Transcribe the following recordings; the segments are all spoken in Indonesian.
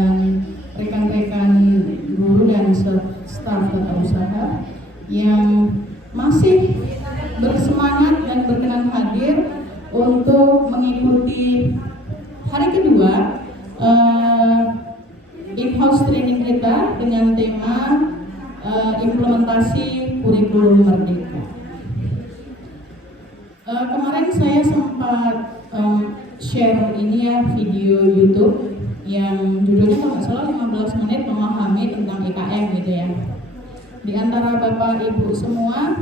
dan rekan-rekan guru dan staf tata usaha yang masih bersemangat dan berkenan hadir untuk mengikuti hari kedua in-house training kita dengan tema implementasi kurikulum Merdeka. Kemarin saya sempat share ini ya, video YouTube yang judulnya kalau nggak salah 15 menit memahami tentang IKM gitu ya. Di antara Bapak Ibu semua,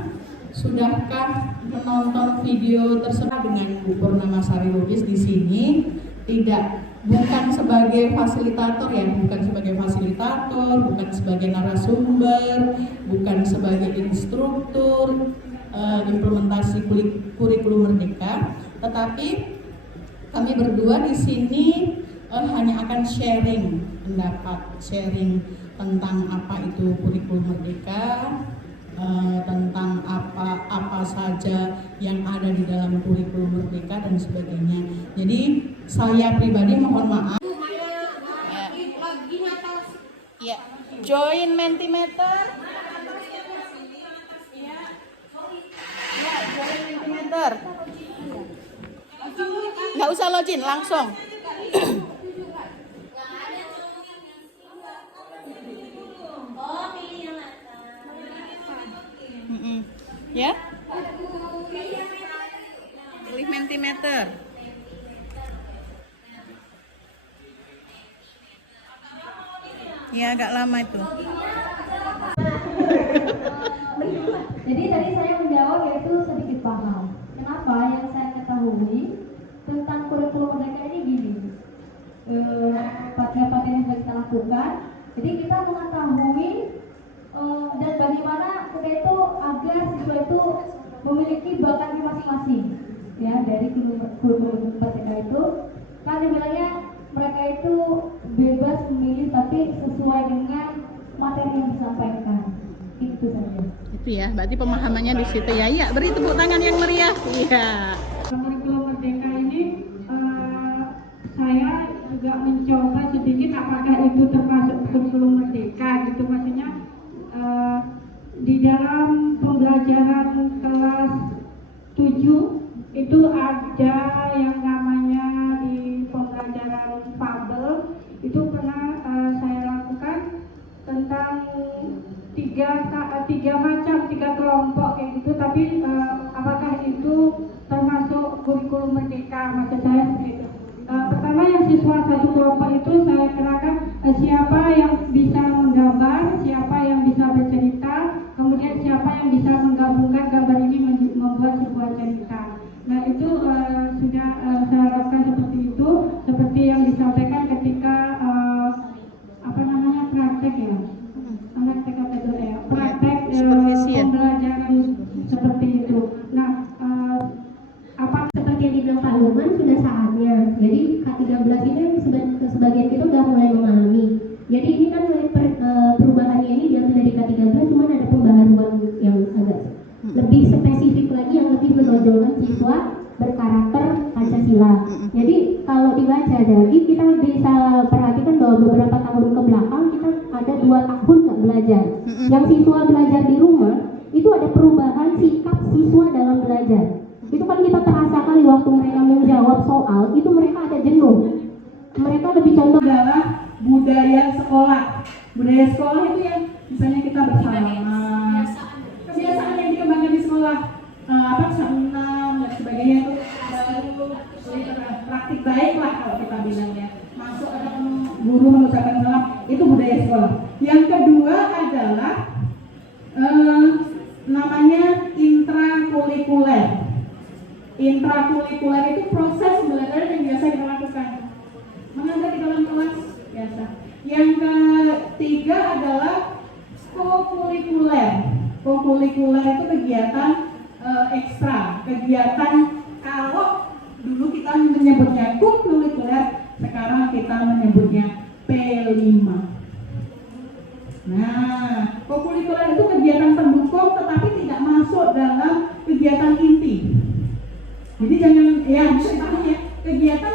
sudahkah menonton video tersebut? Dengan Bu Purnama Sari Lubis di sini bukan sebagai fasilitator ya, bukan sebagai fasilitator, bukan sebagai narasumber, bukan sebagai instruktur implementasi kurikulum Merdeka, tetapi kami berdua di sini hanya akan sharing pendapat, sharing tentang apa itu kurikulum Merdeka, tentang apa saja yang ada di dalam kurikulum Merdeka dan sebagainya. Jadi saya pribadi mohon maaf. Ya, join Mentimeter. Ya, join Mentimeter. Nggak usah login, langsung. Ya, pilih Mentimeter. Ya, agak lama itu. Jadi tadi saya menjawab yaitu sedikit paham. Kenapa? Yang saya ketahui tentang kurikulum Merdeka ini gini. Materi yang sudah kita lakukan. Jadi kita mengetahui dan bagaimana kita itu agar siswa itu memiliki bakatnya masing-masing. Ya, dari kurikulum Merdeka itu kan dibilangnya mereka itu bebas memilih tapi sesuai dengan materi yang disampaikan. Itu saja. Itu ya, berarti pemahamannya di situ ya. Iya, beri tepuk tangan yang meriah. Iya. Kurikulum Merdeka ini saya juga mencoba sedikit apakah itu termasuk kurikulum Merdeka gitu, maksudnya di dalam pembelajaran kelas 7 itu ada yang namanya di pembelajaran fabel itu pernah saya lakukan tentang tiga kelompok kayak gitu, tapi apakah itu termasuk kurikulum Merdeka, maksud saya begitu. Pertama yang siswa satu kelompok itu saya kenakan siapa yang bisa menggambar, siapa yang bisa bercerita, kemudian siapa yang bisa menggabungkan gambar ini membuat sebuah cerita. Nah itu sudah saya lakukan seperti itu, seperti yang disampaikan ketika praktek ya, praktek pembelajaran seperti itu. Nah Seperti yang dibilang Pak Luman sudah saatnya. Jadi K13 ini sebagian kita sudah mulai memahami. Jadi ini kan perubahannya ini diambil dari K13, cuma ada pembaharuan yang agak lebih spesifik lagi, yang lebih menonjolkan siswa berkarakter Pancasila. Jadi kalau dibaca lagi kita bisa perhatikan bahwa beberapa tahun ke belakang kita ada 2 tahun nggak belajar. Yang siswa belajar di rumah itu ada perubahan sikap siswa dalam belajar. Itu kan kita terasa kali waktu mereka menjawab soal itu mereka ada jenuh. Mereka lebih condong adalah budaya sekolah. Budaya sekolah itu yang misalnya kita bersalaman, kebiasaan yang dikembangkan di sekolah, senam dan sebagainya itu praktik baik lah kalau kita bilangnya. Masuk ada guru mengucapkan salam, itu budaya sekolah. Yang kedua adalah namanya intrakurikuler. Intrakurikuler itu proses belajar yang biasa kita lakukan. Mengajar di dalam kelas biasa. Yang ketiga adalah kokurikuler. Kokurikuler itu kegiatan ekstra, kegiatan kalau dulu kita menyebutnya kokurikuler, sekarang kita menyebutnya P5. Nah, kokurikuler itu kegiatan pendukung tetapi tidak masuk dalam kegiatan inti. Jadi jangan ya, kegiatan